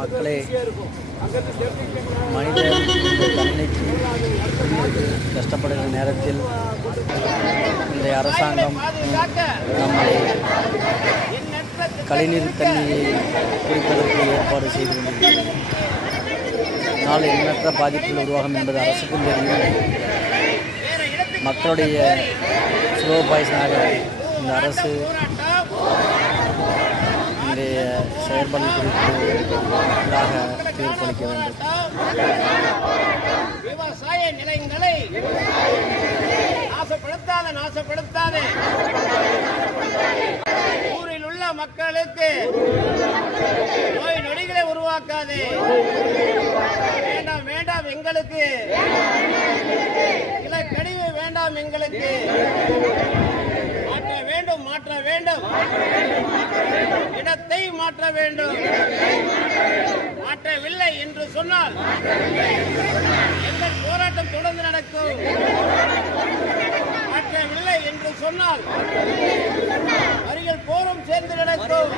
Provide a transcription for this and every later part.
மக்களே, மனித தன்னைக்கு கஷ்டப்படுகிற நேரத்தில் இந்த அரசாங்கம் நம்மை கழிநீர் தண்ணியை குடிப்பதற்கு ஏற்பாடு செய்து கொண்டிருக்கிறது. இதனால் எண்ணற்ற பாதிப்புகள் உருவாகும் என்பது அரசுக்கும் தெரியும். மக்களுடைய ஸ்லோ பாய்ஸனாக இந்த அரசு இன்றைய செயல்பாடு குறித்து தீர்ப்பளிக்க வேண்டும். விவசாய நிலையங்களை நாசப்படுத்தாத ஊரில் உள்ள மக்களுக்கு நோய் நொடிகளை உருவாக்காதே. வேண்டாம் எங்களுக்கு கிளக்கடிவு வேண்டாம். எங்களுக்கு மாற்ற வேண்டும் இடத்தை மாற்ற வேண்டும். மாற்றவில்லை என்று சொன்னால் எங்கள் போராட்டம் தொடர்ந்து நடக்கும். மாற்றவில்லை என்று சொன்னால் வரிகள் போரும் சேர்ந்து நடக்கும்.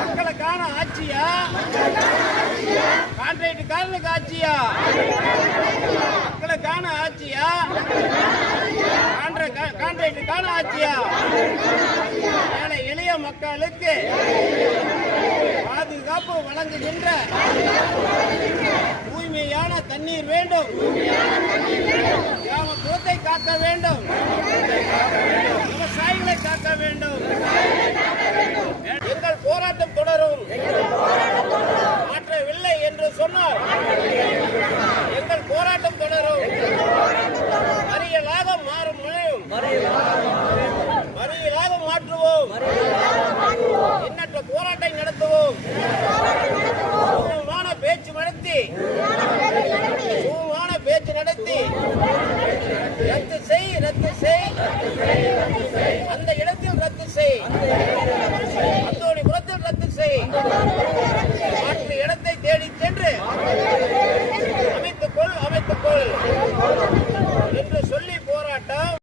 மக்களுக்கான ஆட்சியா, கான்ட்ராக்டுக்காரனுக்கு ஆட்சியா? மக்களுக்கான ஆட்சியா, கான்ட்ராக்டுக்கான ஆட்சியா? ஏழை எளிய மக்களுக்கு பாதுகாப்பு வழங்குகின்ற தூய்மையான தண்ணீர் வேண்டும். கிராமப்புறத்தை காக்க வேண்டும். விவசாயிகளை காக்க வேண்டும். எங்கள் போராட்டம் தொடரும். மாற்றவில்லை என்று சொன்னால் எங்கள் போராட்டம் தொடரும். மறியலாக மறியலாக மாற்றுவோம். எண்ணற்ற போராட்டம் நடத்துவோம். சுமூகமான பேச்சு நடத்தி